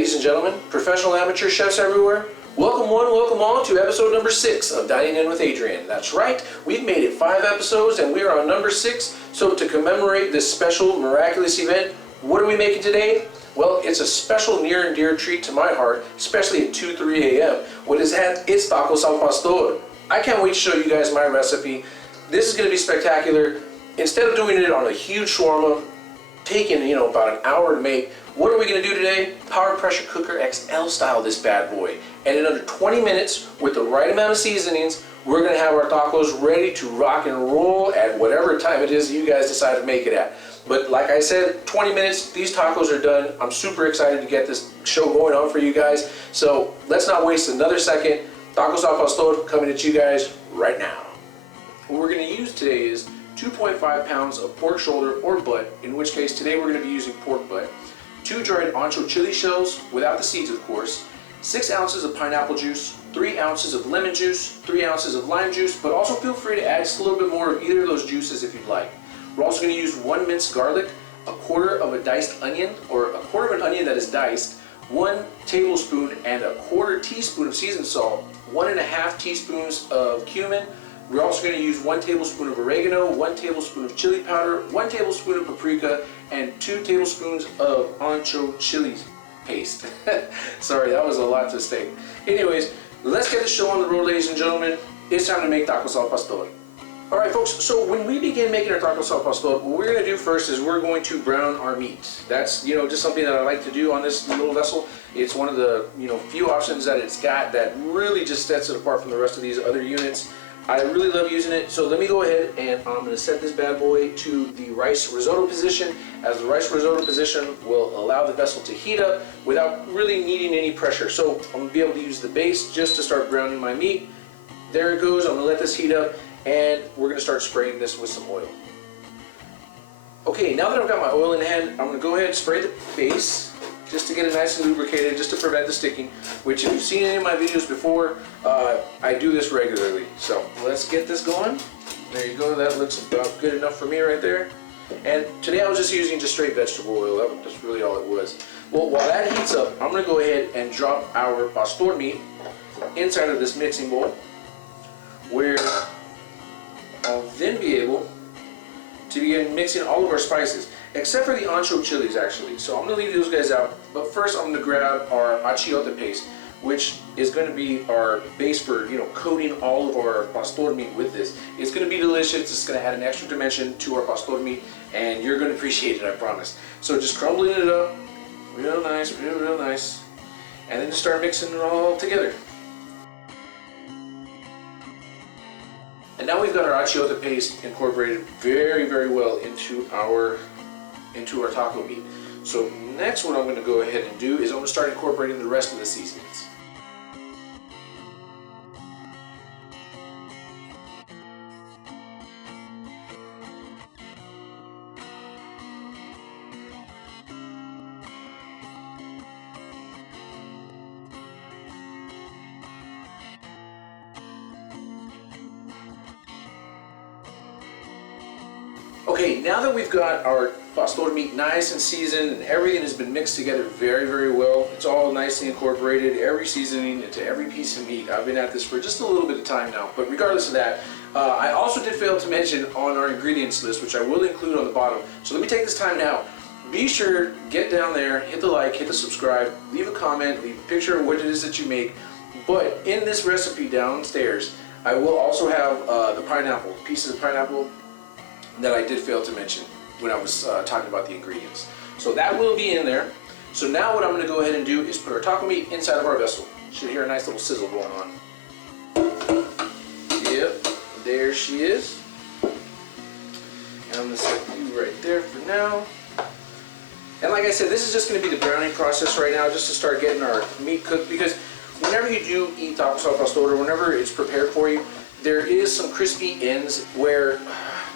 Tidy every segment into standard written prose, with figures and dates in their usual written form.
Ladies and gentlemen, professional amateur chefs everywhere, welcome one, welcome all to episode number 6 of Dining In with Adrian. That's right, we've made it 5 episodes and we are on number 6. So to commemorate this special, miraculous event, what are we making today? Well, it's a special near and dear treat to my heart, especially at 2-3 a.m. What is that? It's tacos al pastor. I can't wait to show you guys my recipe. This is going to be spectacular. Instead of doing it on a huge shawarma, taking about an hour to make, what are we going to do today? Power pressure cooker XL style this bad boy. And in under 20 minutes, with the right amount of seasonings, we're going to have our tacos ready to rock and roll at whatever time it is you guys decide to make it at. But like I said, 20 minutes, these tacos are done. I'm super excited to get this show going on for you guys. So let's not waste another second. Tacos al pastor coming at you guys right now. What we're going to use today is 2.5 pounds of pork shoulder or butt, in which case today we're going to be using pork butt, 2 dried ancho chili shells, without the seeds of course, 6 ounces of pineapple juice, 3 ounces of lemon juice, 3 ounces of lime juice, but also feel free to add just a little bit more of either of those juices if you'd like. We're also going to use 1 minced garlic, a quarter of a diced onion, or a quarter of an onion that is diced, 1 tablespoon and a quarter teaspoon of seasoned salt, 1.5 teaspoons of cumin. We're also going to use 1 tablespoon of oregano, 1 tablespoon of chili powder, 1 tablespoon of paprika, and 2 tablespoons of ancho chili paste. Sorry, that was a lot to say. Anyways, let's get the show on the road, ladies and gentlemen. It's time to make tacos al pastor. Alright folks, so when we begin making our tacos al pastor, what we're going to do first is we're going to brown our meat. That's, just something that I like to do on this little vessel. It's one of the, few options that it's got that really just sets it apart from the rest of these other units. I really love using it, so let me go ahead and I'm going to set this bad boy to the rice risotto position, as the rice risotto position will allow the vessel to heat up without really needing any pressure. So I'm going to be able to use the base just to start browning my meat. There it goes. I'm going to let this heat up and we're going to start spraying this with some oil. Okay, now that I've got my oil in hand, I'm going to go ahead and spray the base just to get it nice and lubricated, just to prevent the sticking, which if you've seen any of my videos before, I do this regularly. So let's get this going. There you go, that looks about good enough for me right there. And today I was just using just straight vegetable oil, that's really all it was. Well, while that heats up, I'm gonna go ahead and drop our pastor meat inside of this mixing bowl, where I'll then be able to begin mixing all of our spices, except for the ancho chilies actually. So I'm going to leave those guys out, but first I'm going to grab our achiote paste, which is going to be our base for coating all of our pastor meat with this. It's going to be delicious. It's going to add an extra dimension to our pastor meat, and you're going to appreciate it, I promise. So just crumbling it up, real nice, real nice, and then just start mixing it all together. And now we've got our achiote paste incorporated very, very well into our taco meat. So next what I'm going to go ahead and do is I'm going to start incorporating the rest of the seasonings. Okay, now that we've got our pastor meat nice and seasoned and everything has been mixed together very, very well, it's all nicely incorporated, every seasoning into every piece of meat. I've been at this for just a little bit of time now, but regardless of that, I also did fail to mention on our ingredients list, which I will include on the bottom. So let me take this time now. Be sure, get down there, hit the like, hit the subscribe, leave a comment, leave a picture of what it is that you make. But in this recipe downstairs, I will also have the pineapple, pieces of pineapple that I did fail to mention when I was talking about the ingredients. So that will be in there. So now what I'm going to go ahead and do is put our taco meat inside of our vessel. You should hear a nice little sizzle going on. Yep, there she is. And I'm going to set you right there for now. And like I said, this is just going to be the browning process right now, just to start getting our meat cooked, because whenever you do eat tacos al pastor, whenever it's prepared for you, there is some crispy ends where,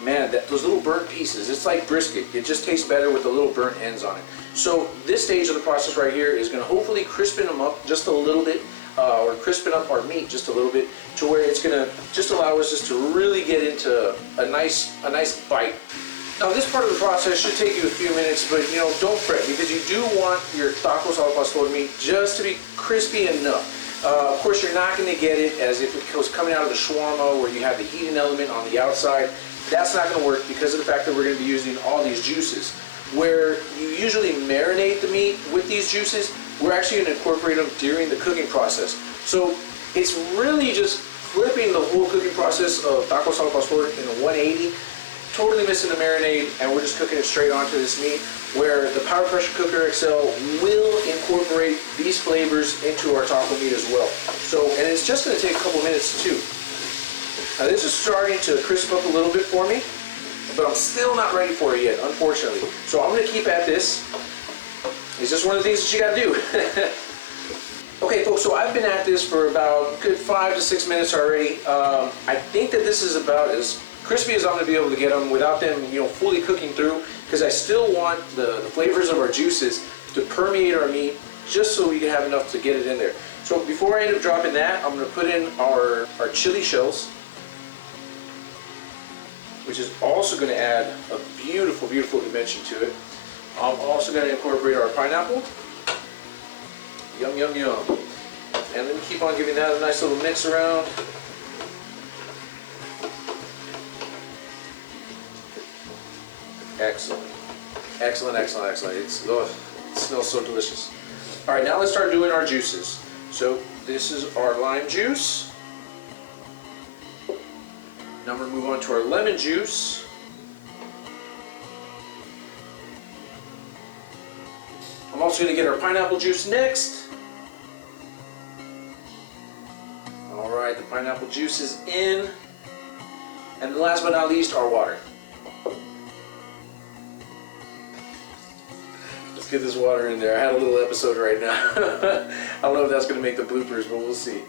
man, those little burnt pieces, it's like brisket. It just tastes better with the little burnt ends on it. So this stage of the process right here is going to hopefully crispen them up just a little bit, or crispen up our meat just a little bit, to where it's going to just allow us just to really get into a nice bite Now this part of the process should take you a few minutes, but you know, don't fret, because you do want your tacos al pastor meat just to be crispy enough. Of course, you're not going to get it as if it was coming out of the shawarma where you have the heating element on the outside. That's not going to work because of the fact that we're going to be using all these juices. Where you usually marinate the meat with these juices, we're actually going to incorporate them during the cooking process. So it's really just flipping the whole cooking process of tacos al pastor in a 180, totally missing the marinade, and we're just cooking it straight onto this meat, where the Power Pressure Cooker XL will incorporate these flavors into our taco meat as well. So, and it's just going to take a couple minutes too. Now this is starting to crisp up a little bit for me, but I'm still not ready for it yet, unfortunately. So I'm going to keep at this. It's just one of the things that you got to do. Okay folks, so I've been at this for about a good 5 to 6 minutes already. I think that this is about as crispy as I'm going to be able to get them without them, you know, fully cooking through, because I still want the flavors of our juices to permeate our meat just so we can have enough to get it in there. So before I end up dropping that, I'm going to put in our chili shells, which is also going to add a beautiful, beautiful dimension to it. I'm also going to incorporate our pineapple. Yum, yum, yum. And then keep on giving that a nice little mix around. Excellent. Excellent, excellent, excellent. It smells so delicious. All right, now let's start doing our juices. So this is our lime juice. Now I'm going to move on to our lemon juice. I'm also going to get our pineapple juice next. All right, the pineapple juice is in. And then last but not least, our water. Let's get this water in there. I had a little episode right now. I don't know if that's going to make the bloopers, but we'll see.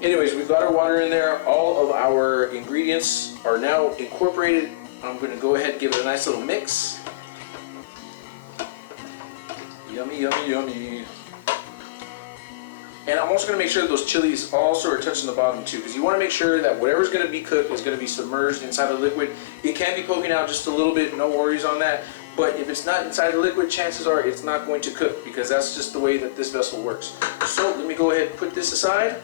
Anyways, we've got our water in there. All of our ingredients are now incorporated. I'm going to go ahead and give it a nice little mix. Yummy, yummy, yummy. And I'm also going to make sure that those chilies also are touching the bottom too, because you want to make sure that whatever's going to be cooked is going to be submerged inside the liquid. It can be poking out just a little bit, no worries on that. But if it's not inside the liquid, chances are it's not going to cook, because that's just the way that this vessel works. So let me go ahead and put this aside.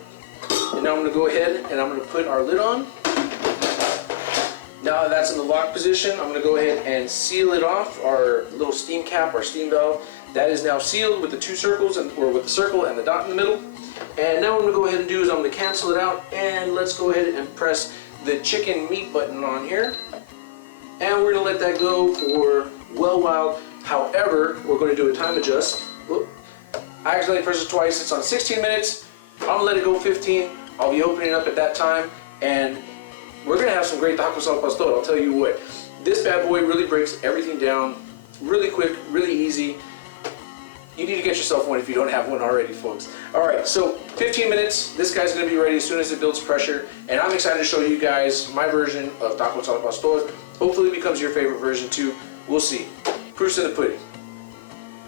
And now I'm going to go ahead and I'm going to put our lid on. Now that's in the lock position, I'm going to go ahead and seal it off, our little steam cap, our steam valve. That is now sealed with the two circles, or with the circle and the dot in the middle. And now what I'm going to go ahead and do is I'm going to cancel it out, and let's go ahead and press the chicken meat button on here. And we're going to let that go for well while. However, we're going to do a time adjust. Whoop. I accidentally pressed it twice. It's on 16 minutes. I'm going to let it go 15. I'll be opening it up at that time, and we're going to have some great tacos al pastor. I'll tell you what. This bad boy really breaks everything down really quick, really easy. You need to get yourself one if you don't have one already, folks. All right, so 15 minutes. This guy's going to be ready as soon as it builds pressure, and I'm excited to show you guys my version of tacos al pastor. Hopefully it becomes your favorite version too. We'll see. Proof's in the pudding.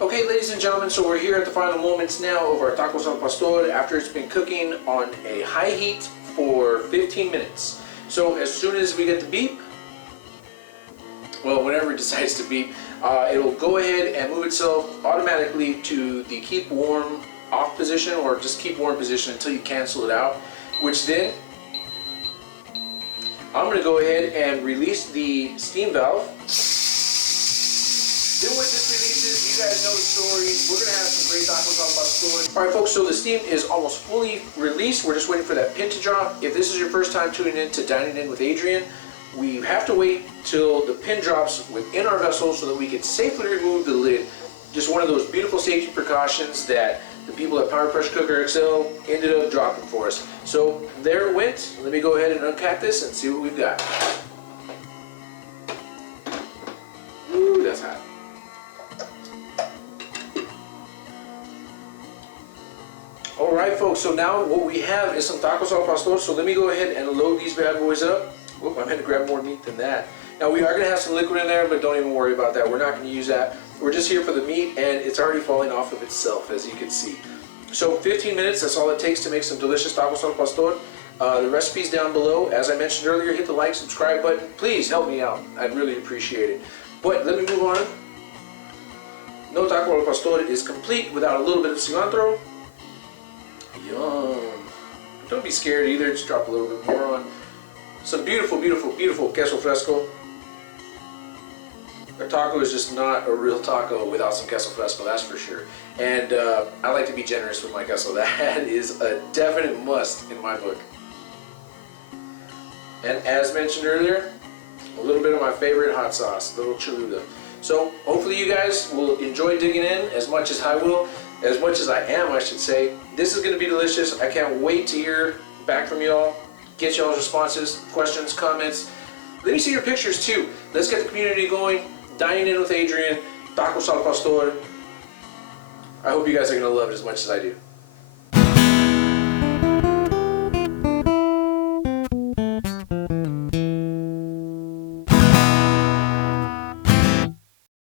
Okay, ladies and gentlemen, so we're here at the final moments now of our tacos al pastor after it's been cooking on a high heat for 15 minutes. So as soon as we get the beep, well, whenever it decides to beep, it'll go ahead and move itself automatically to the keep warm off position, or just keep warm position until you cancel it out, which then I'm going to go ahead and release the steam valve. Then when this releases, you guys know the story. We're going to have some great tacos al pastor. Alright folks, so the steam is almost fully released. We're just waiting for that pin to drop. If this is your first time tuning in to Dining In with Adrian, we have to wait till the pin drops within our vessel so that we can safely remove the lid. Just one of those beautiful safety precautions that the people at Power Pressure Cooker XL ended up dropping for us. So there it went. Let me go ahead and uncap this and see what we've got. Ooh, that's hot. Alright folks, so now what we have is some tacos al pastor. So let me go ahead and load these bad boys up. Whoop, I'm going to grab more meat than that. Now we are going to have some liquid in there, but don't even worry about that. We're not going to use that. We're just here for the meat, and it's already falling off of itself, as you can see. So 15 minutes, that's all it takes to make some delicious tacos al pastor. The recipe's down below. As I mentioned earlier, hit the like, subscribe button. Please help me out. I'd really appreciate it. But let me move on. No taco al pastor is complete without a little bit of cilantro. Yum. Don't be scared either, just drop a little bit more on. Some beautiful, beautiful, beautiful queso fresco. A taco is just not a real taco without some queso fresco, that's for sure. And I like to be generous with my queso. That is a definite must in my book. And as mentioned earlier, a little bit of my favorite hot sauce, little chaluda. So hopefully you guys will enjoy digging in as much as I will, as much as I am, I should say. This is going to be delicious. I can't wait to hear back from y'all, get y'all's responses, questions, comments. Let me see your pictures too. Let's get the community going. Dining in with Adrian, tacos al pastor. I hope you guys are going to love it as much as I do.